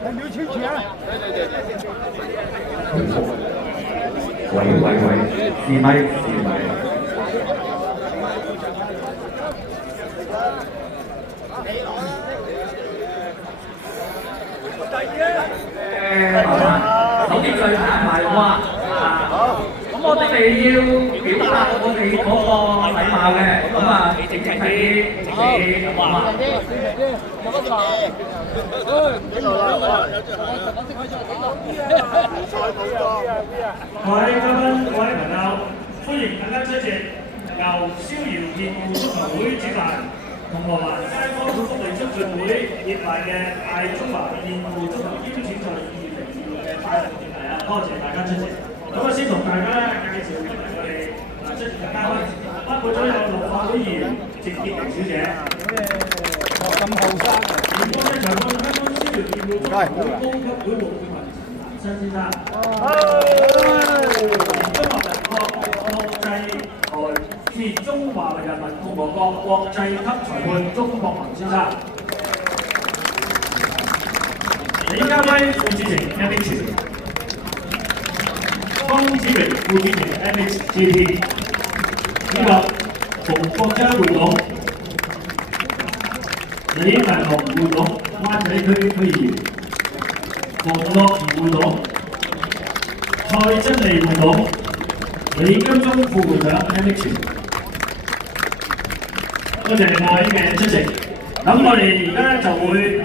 你要清楚啊！喂，試咪試咪。首先最坦白話咁我哋要表達我哋嗰個禮貌嘅，咁啊，整齊啲，話。各位嘉賓、各位朋友，歡迎大家出席由逍遙健護足球會主辦、銅鑼灣街坊福利促進會熱辦嘅大中華健護足球邀請賽2026嘅快樂典禮啊！多謝大家出席。咁我先同大家介紹今日我哋出席嘅嘉賓，包括咗有立法會議員謝潔婷小姐。咁後生嘅。前方呢場香港逍遙健護足球會高級會務顧問陳南新先生。是中華人民共和國國際級裁判鍾國文先生，李家輝副主席 MX， 江子榮副主席 MXGP， 以及馮國章會董、李文龍會董、灣仔區區議員、馮樂怡會董、蔡真利會董、李金忠副會長 MX。多謝各位嘅出席。咁我哋而家就會係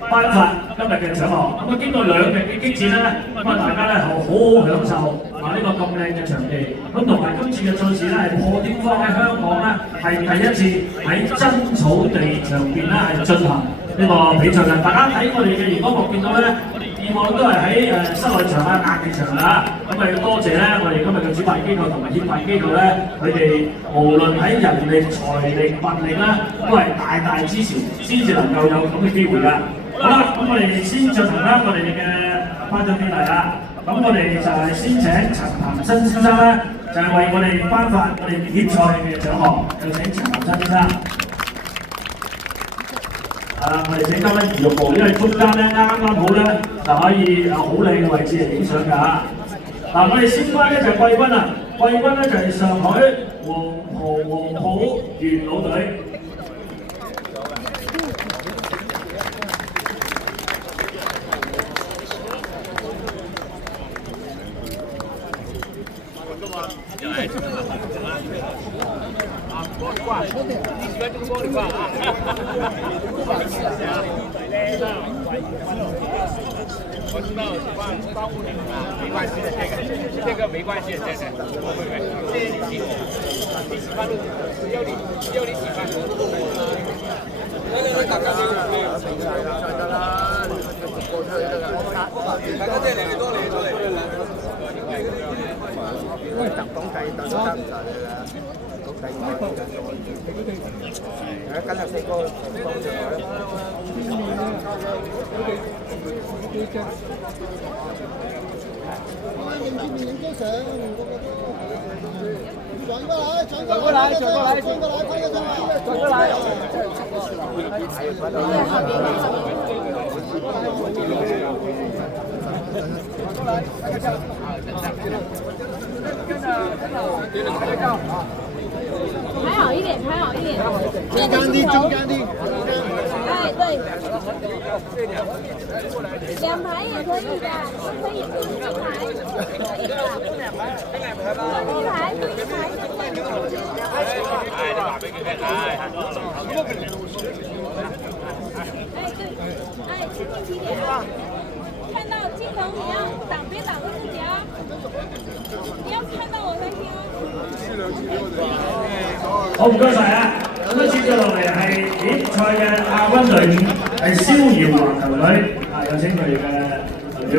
頒發今日嘅獎項。咁經過2日嘅激戰咧，咁大家咧好好享受呢個咁靚嘅場地。咁同埋今次嘅賽事咧係破天荒喺香港咧係第一次喺真草地上邊咧係進行呢個比賽嘅。大家睇我哋嘅熒光幕見到咧，以往都係喺室內場啊、硬地場啊。咁啊要多謝咧我哋今日嘅主辦機構同埋協辦機構咧，佢哋無論喺人力、財力、物力咧，都係大大支持，先至能夠有咁嘅機會㗎。好啦，咁我哋先進行啦我哋嘅頒獎典禮啦。咁我哋就係先請陳南新先生咧，就係為我哋頒發我哋協賽嘅獎項，就請陳南新先生。我哋請嘉賓移玉步，因為中間咧啱好咧就可以有好靚嘅位置嚟影相㗎嚇。我哋先頒咧就係季軍啊，季軍咧就係上海黃埔元老隊。你喜欢这个玻璃挂啊？我知道帮助你们啊，没关系的，这个没关系，不会，谢谢你辛苦，你喜欢只有你喜欢。大家這嚟多嚟。特講計特得就係啦。今日4個幫助轉過來，快個張啊！轉過來。排好一点，排好一点。中间的。哎，对。2排也可以的，可以自己排，可以的。第一排。哎，对，哎，亲近一点啊！看到镜头你要挡，别挡着自己啊！你要看到我才行啊！好，唔該晒啊！咁接住落嚟係比賽嘅亞軍隊伍，係逍遙環球隊啊，有請佢哋嘅代表。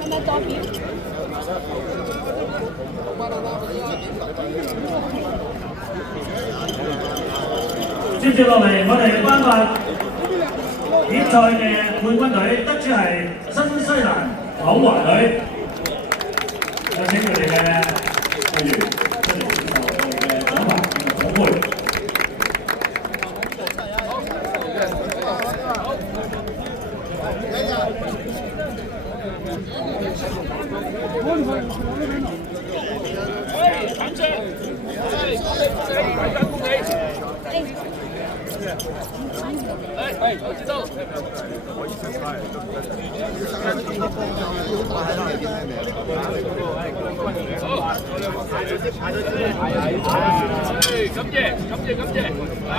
看到照片。接接住落嚟，我哋頒發比賽嘅冠軍隊，得主係新西蘭柳華隊。有請佢哋嘅隊員出嚟接受我哋嘅獎牌同埋獎杯。我知道。感謝啊！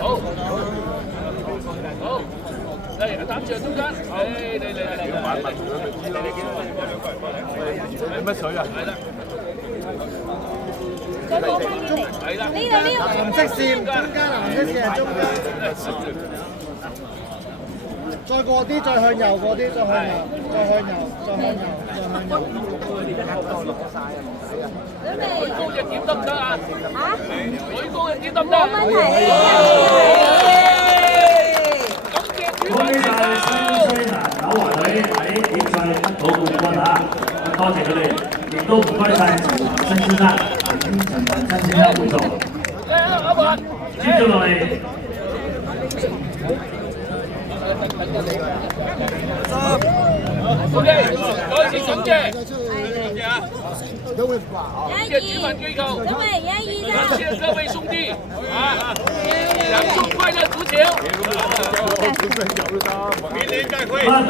好，嚟擔住中間，嚟，乜水啊？係啦，藍色線中間，藍色線係中間，再過啲，再向右過啲，再向右，再向右，再向右，再向右。舉高隻點得唔得啊？舉高隻點得唔得？冇問題。恭喜晒新西蘭柳華隊喺比賽得到冠軍啊！多謝佢哋，亦都唔該晒陳新先生，陳新先生會座。接住落嚟。OK，再次感謝。謝主辦機構，感謝各位兄弟啊！享受快樂足球。咁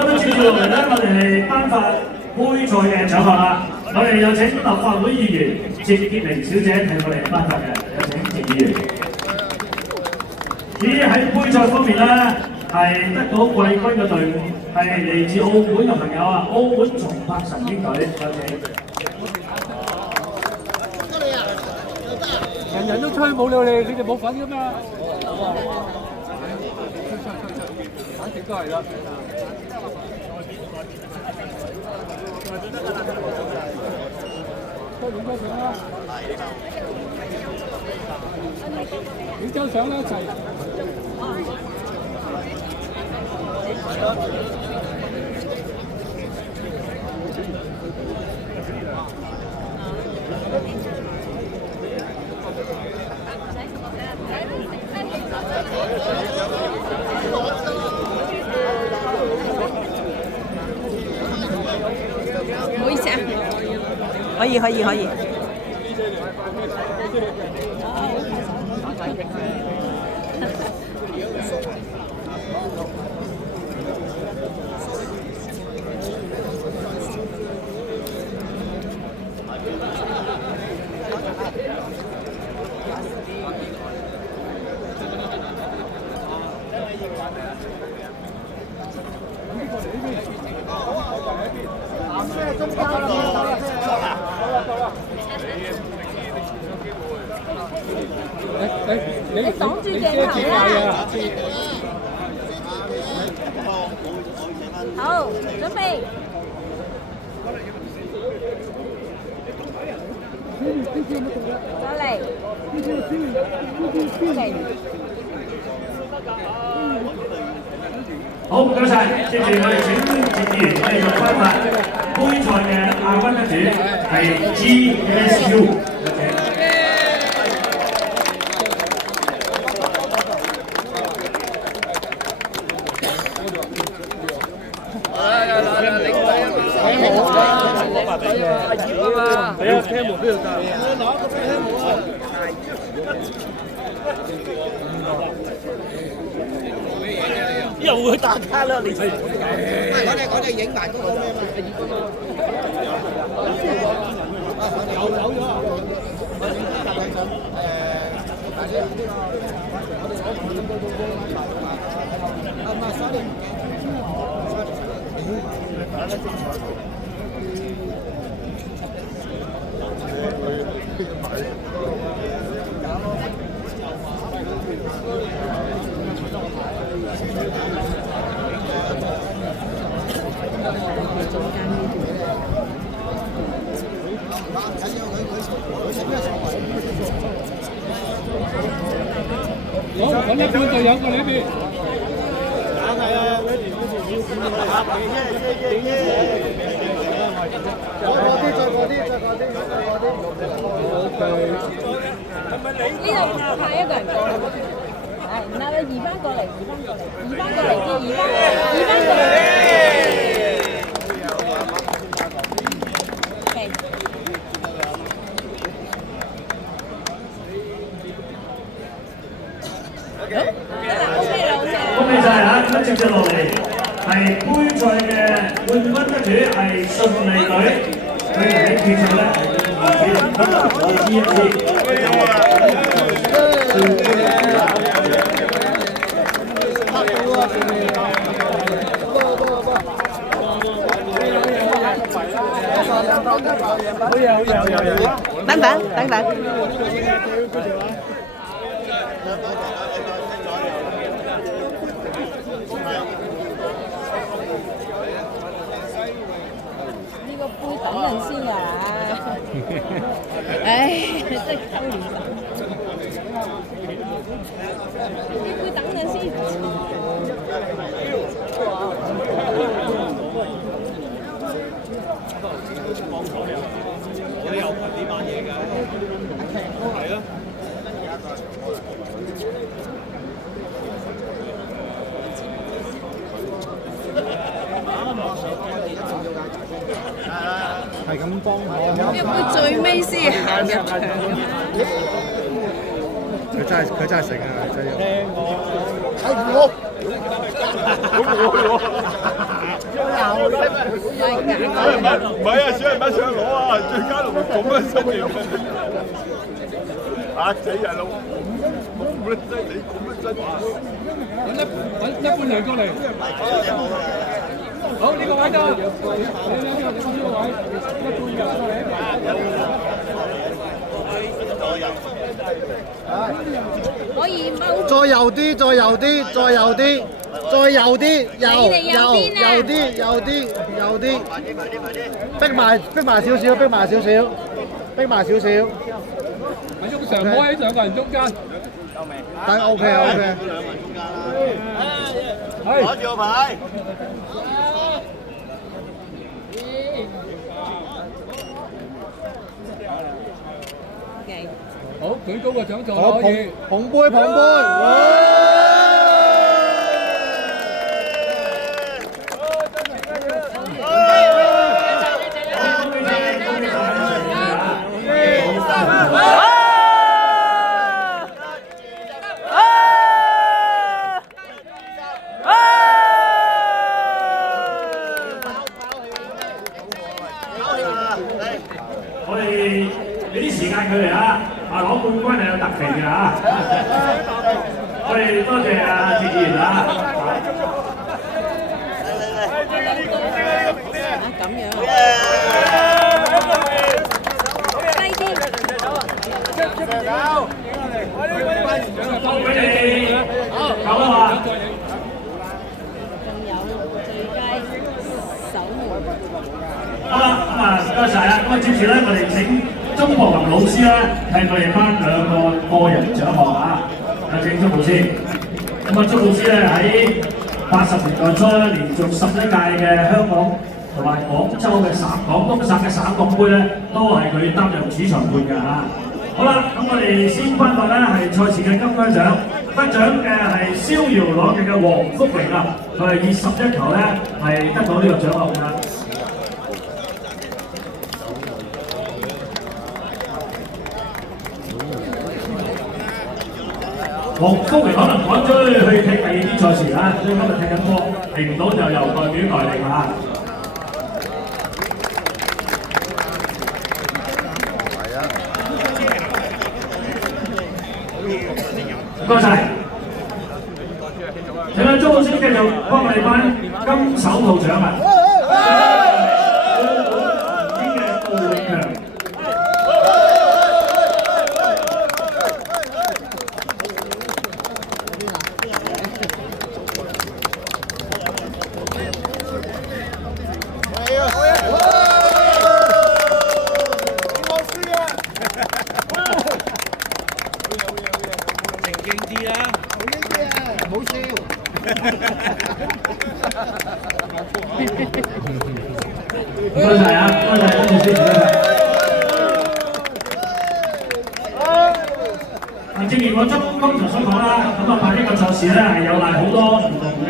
樣接住落嚟咧，我哋係頒發杯賽嘅獎項啦。我哋有請立法會議員謝潔玲小姐係我哋頒發嘅，有請謝議員。至於喺杯賽方面咧，係得到季軍嘅隊伍係嚟自澳門嘅朋友啊，澳門松柏神鷹隊，有請。人人都吹冇你哋冇份噶嘛？反正都係啦。影張相啦！影張相啦一齊。唔好意思啊，可以。你擋住鏡頭啦！好，準備。再嚟。好，唔該晒。接住我哋請謝議員繼續頒發杯賽嘅亞軍得主係 GSU， 有請。又會打卡啦！你我哋影埋嗰個咩嘛？有咗。大姐，我哋攞唔到。打得精彩。好，揾一半就有個裏邊。梗係啊，嗰條要拍嘅再過啲，再過啲。呢度派一個人過嚟，係，然後你移翻過嚟，移翻過嚟，移翻過嚟啲，移翻過嚟。恭喜晒嚇！咁接住落嚟係杯賽嘅冠軍得主係順利隊，佢哋喺決賽咧係等。呢個杯等陣先㗎，唉，真係溝亂晒。呢杯等陣先。我有份呢班嘢㗎，係咯。係咁幫我。一杯最尾先行入場嘅咩？佢真係成啊！真係。聽我。唔係啊，小人乜想攞啊？最佳龍咁樣身形，嚇死人咯！咁樣真你咁樣真。揾一半人過嚟。好，呢個位得。你呢個位，一半人過嚟。可以踎。再右啲，再右啲，再右啲，再右啲，右啲，逼埋少少，逼埋少少。喺中常摸喺兩個人中間。等 OK。係。攞住個牌。好，舉高個獎座好，可以。捧杯。我哋俾啲時間佢哋啊！攞冠軍係有特權嘅嚇。我哋多謝阿鐵議員啊！咁樣。低啲。送俾你9啊！仲有最佳守門。好啦，咁啊唔該晒啊！咁啊接住咧，我哋請鐘博林老師咧係我哋頒兩個人獎項啊！請鐘老師。咁啊，鐘老師咧喺80年代初咧，連續11屆嘅香港同埋廣州嘅廣東省嘅省港杯咧，都係佢擔任主裁判嘅嚇。好啦，咁我哋先頒發咧係賽事嘅金靴獎，得獎嘅係逍遙朗逸嘅黃福榮啊，佢係以11球咧係得到呢個獎項㗎。黃福榮可能趕咗去踢第二啲賽事啦，所以今日踢緊波，踢唔到就由代表代力啦。唔該晒。請阿鐘老師繼續幫我哋頒金手套獎啊！唔該晒啊，多謝跟住先，唔該晒。正如我剛才所講啦，咁啊辦呢個賽事咧係有賴好多唔同嘅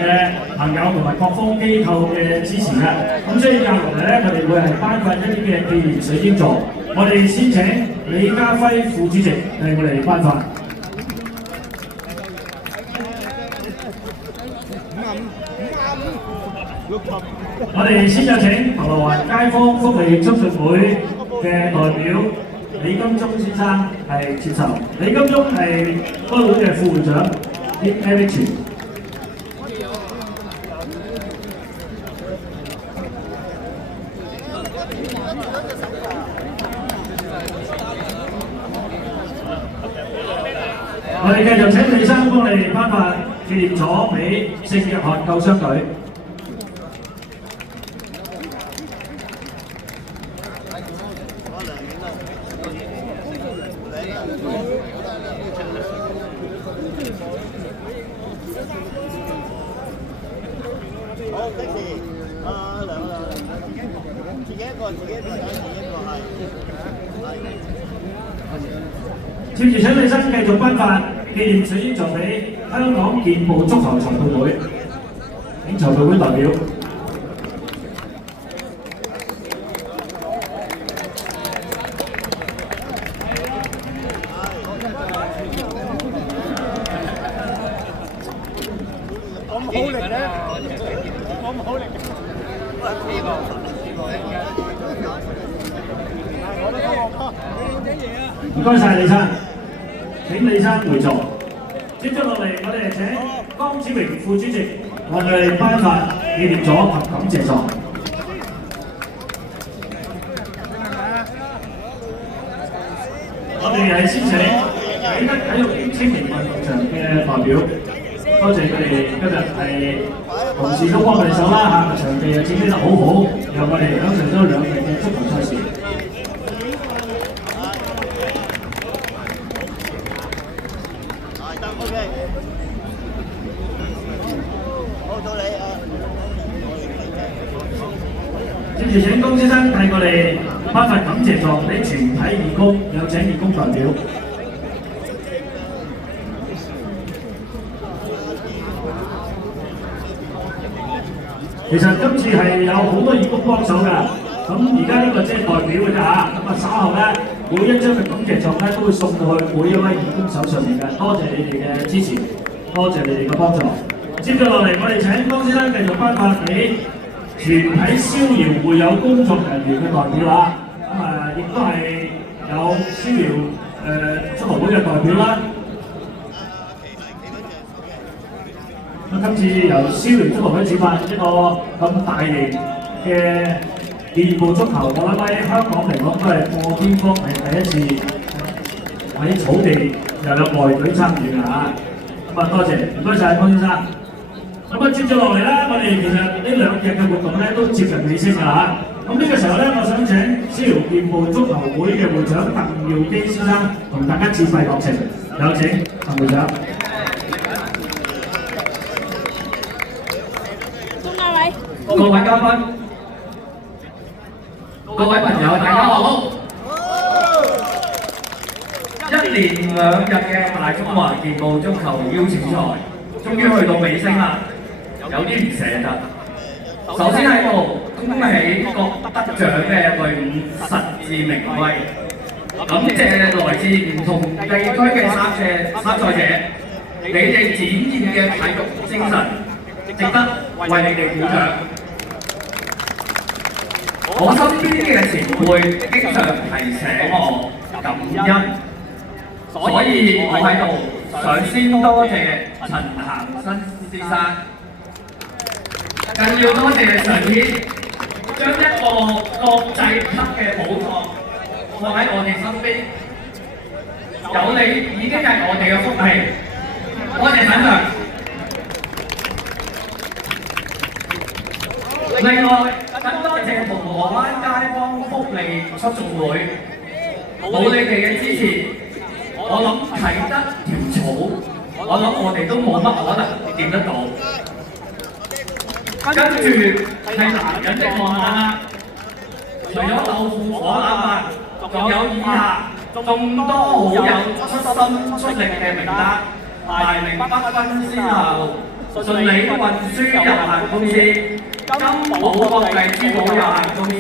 朋友同埋各方機構嘅支持嘅，咁所以接落嚟咧，佢哋會係頒發一啲嘅紀念水晶座。我哋先請李家輝副主席為我哋頒發。我哋先有請銅鑼灣街坊福利促進會嘅代表李金忠先生係接受。李金忠係該會嘅副會長 Eric。我哋繼續請李生幫你頒發紀念座俾聖約翰救傷隊。好，的士，兩個，自己一個係。接住請李生繼續頒發紀念水晶座俾香港健步足球裁判會，請裁判會代表。咁好力咧，咁好力。唔該晒李生，請李生回座。接住落嚟，我哋請江子榮副主席為我哋頒發紀念座及感謝狀。我哋係先請啟德體育園青年運動場嘅代表，多謝佢哋今日係同事都幫佢哋手啦嚇，場地又設計得好好，讓我哋享受咗2日嘅足球賽事。接住請江先生替我哋頒發感謝狀俾全體義工，有請義工代表。其實今次係有好多義工幫手㗎，咁而家呢個只係代表㗎咋嚇，咁啊稍後咧每一張嘅感謝狀咧都會送到去每一位義工手上面嘅，多謝你哋嘅支持，多謝你哋嘅幫助。接住落嚟，我哋請江先生繼續頒發俾全體逍遙會有工作人員嘅代表啦，咁啊亦都係有逍遙足球會嘅代表啦。咁今次由逍遙足球會主辦一個咁大型嘅健步足球，我諗喺香港嚟講都係破天荒係第一次喺草地又有外隊參與㗎嚇。咁啊多謝，唔該晒江先生。咁啊，接住落嚟咧，我哋其實呢2日嘅活動咧都接近尾聲啦嚇。咁呢個時候咧，我想請逍遙健步足球會嘅會長鄧耀基先生同大家致廢樂情，有請鄧會長。各位嘉賓、各位朋友，大家好！1連2日嘅大中華健步足球邀請賽，終於去到尾聲啦，有啲唔捨得。首先喺度恭喜各得獎嘅隊伍實至名歸，感謝來自唔同地區嘅參賽者，你哋展現嘅體育精神，值得為你哋鼓掌。我身邊嘅前輩經常提醒我感恩，所以我喺度想先多謝陳恒新先生，更要多謝上天將一個國際級嘅寶藏放喺我哋身邊，有你已經係我哋嘅福氣，多謝陳強。另外，更多謝謝銅鑼灣街坊福利促進會，冇你哋嘅支持，我諗啟德條草，我諗我哋都冇乜可能見得到。跟住係男人的浪漫啦，除咗豆腐火腩飯，仲有以下眾多好友出心出力嘅名單，排名不分先後。順利運輸有限公司、金寶國際珠寶有限公司、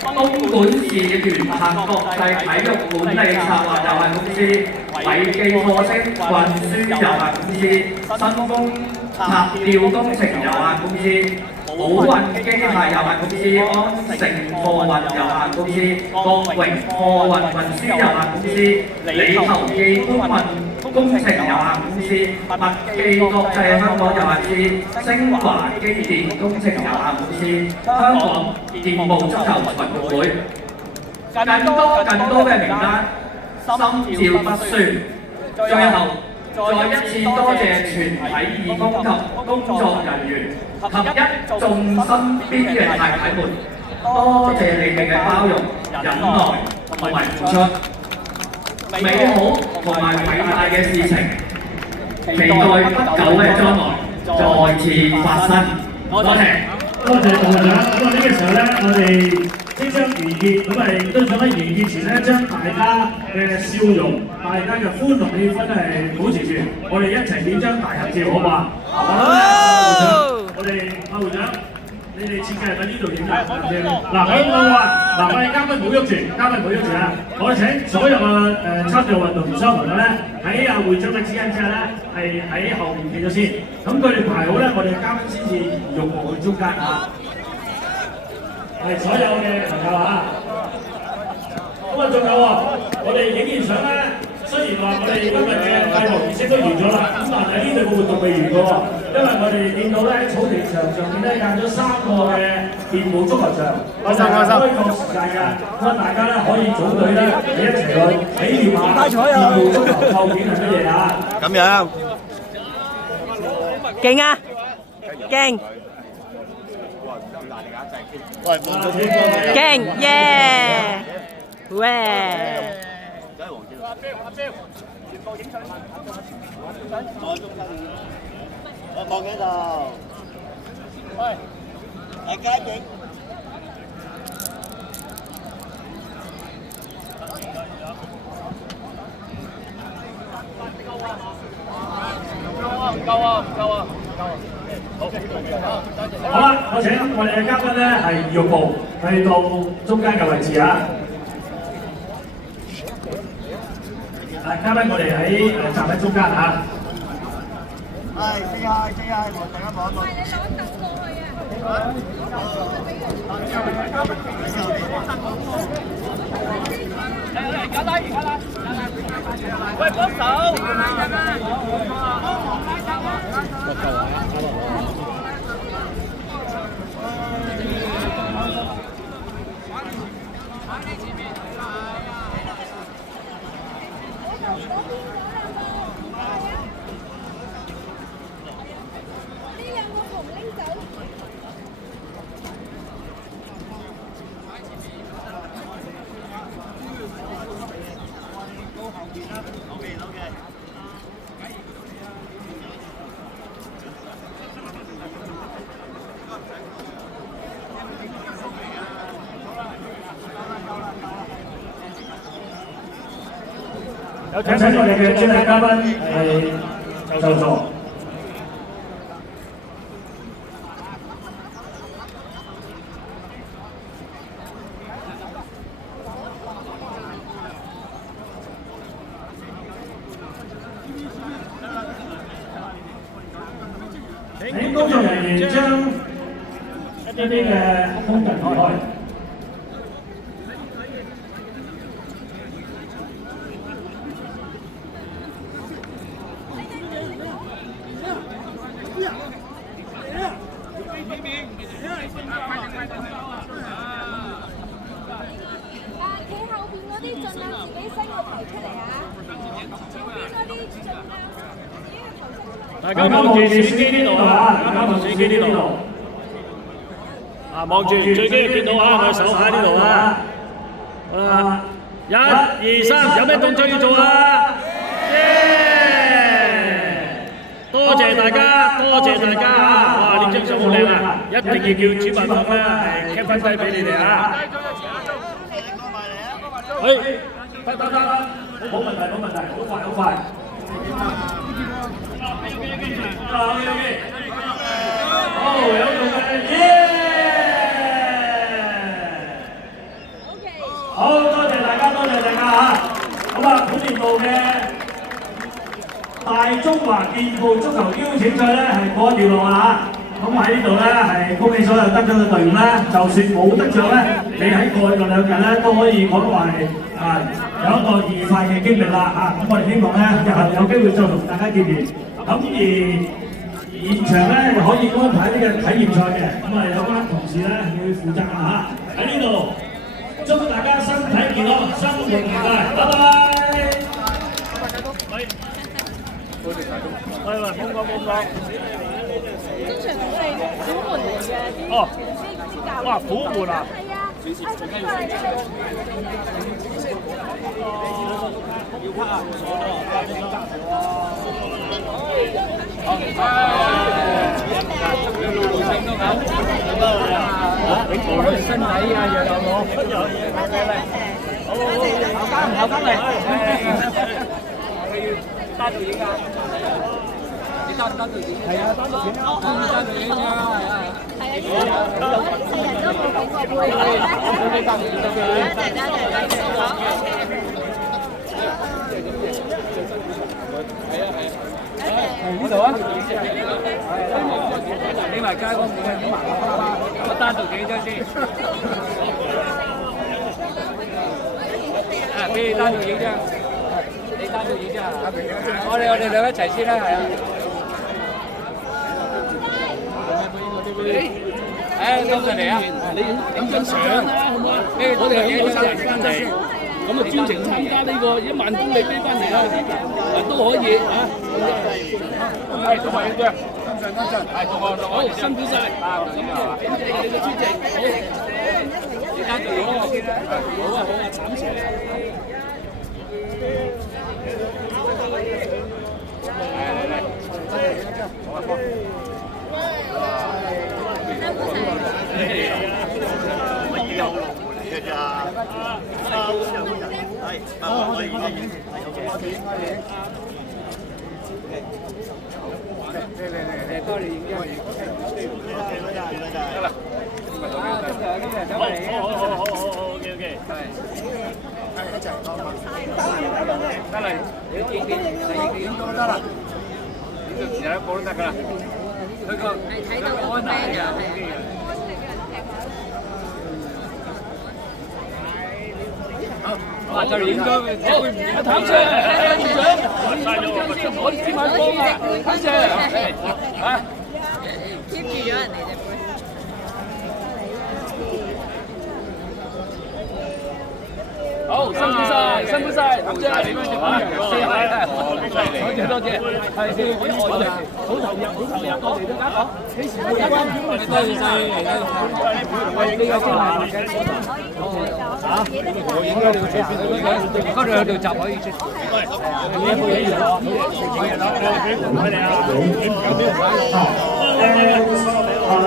東莞市聯合國際體育管理策劃有限公司、偉記貨車運輸有限公司、新豐塔吊工程有限公司、寶運機械有限公司、安盛貨運有限公司、國榮貨運運輸有限公司、理頭記搬運工程有限公司、麥記國際香港有限公司、星華機電工程有限公司、香港電務足球巡會，更多嘅名單，心照不宣。最後，再一次多謝全體義工及工作人員及一眾身邊嘅太太們，多謝你哋嘅包容、忍耐同埋付出。美好同埋偉大嘅事情，期待不久嘅將來再次發生。多謝。多謝董事長。咁啊呢個時候咧，我哋即將完結，咁係都想喺完結前咧，將大家嘅笑容、大家嘅歡樂氣氛係保持住，我哋一齊點張大合照，好嘛？好。我哋阿會長，你哋設計喺呢度影嘅。嗱，我哋嘉賓唔好喐住，嘉賓唔好喐住啊！我請所有嘅參與運動員雙朋友咧，喺阿會長嘅指引之下咧，係喺後面企咗先。咁佢哋排好咧，我哋嘅嘉賓先至移動過去中間啊！係所有嘅朋友啊！咁啊，仲有喎，我哋影完相咧，雖然話我哋今日嘅閉幕儀式都完咗啦，咁但係呢度嘅活動未完嘅喎，因為我哋見到咧草地上面咧間咗3個嘅電務足球場，我哋係開放時間㗎，咁大家咧可以組隊咧，你一齊去體驗下電務足球究竟係乜嘢啊！咁樣。勁啊！勁！勁耶！喂！我放喺度。喂，係街景。唔夠啊！好啦，我請我哋嘅嘉賓咧係6號，去到中間嘅位置啊！嘉賓我哋喺站喺中間啊！係，say hi，say hi，大家望一望。你攞凳過去啊！喂，幫手！有請我哋嘅專題嘉賓係就座。請工作人員將一啲嘅空人移開。大家望住攝影機呢度啊！大家望住攝影機呢度。啊，望住最緊要見到啊，我手喺呢度啊。好啦，1、2、3，有咩動作要做啊？多謝大家，多謝大家啊！哇，呢張相好靚啊！一定要叫主辦方咧係 cap 翻低俾你哋啊！得，冇問題，好快。好，有用嘅，耶！好，多謝大家嚇。咁啊，本年度嘅大中華健步足球邀請賽咧係告一段落啦嚇。咁喺呢度咧係恭喜所有得獎嘅隊員啦。就算冇得獎咧，你喺過去嗰2日咧都可以講話係有一個愉快嘅經歷啦嚇。咁我哋希望咧日後有機會再同大家見面。咁而現場咧可以安排呢個體驗賽嘅，咁啊有班同事咧會負責嚇。喺呢度祝大家身體健康，生活愉快，拜拜。喂，冇講。通常都係虎門嚟嘅啲。哦。哇，虎門啊！係啊。身體啊，又有攞，好，交嚟，單獨影啊！你單獨影？係啊，單獨影啊！單獨影啊！係啊，成日都冇捧過杯。單獨影得嘅。呢度啊！影埋街坊影埋我單獨影張先。啊，俾你單獨影張，你單獨影張啊！我哋兩一齊先啦，係啊。多謝你啊！你影張相啦，好唔好啊？我哋係香港人翻嚟，咁啊專程參加呢個1萬公里飛翻嚟啦，都可以嚇。係，都係影張。係，好，辛苦晒。你個主席，好，你單獨影我先啦。好啊，慘死。啊！就影咗，好，阿譚 Sir， 我先買波啊！譚 Sir， 嚇，keep 住咗人哋隻杯。好，辛苦晒，辛苦晒，譚 Sir， 多謝，係先，我哋好投入，我哋都啱講，幾時會有關？多謝晒，為呢個先係。嚇！我影咗你個隨便嗰度有條閘可以出。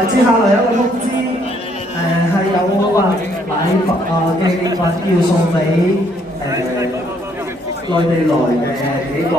接下來有個通知，係有話禮物嘅禮物要送俾內地來嘅幾個。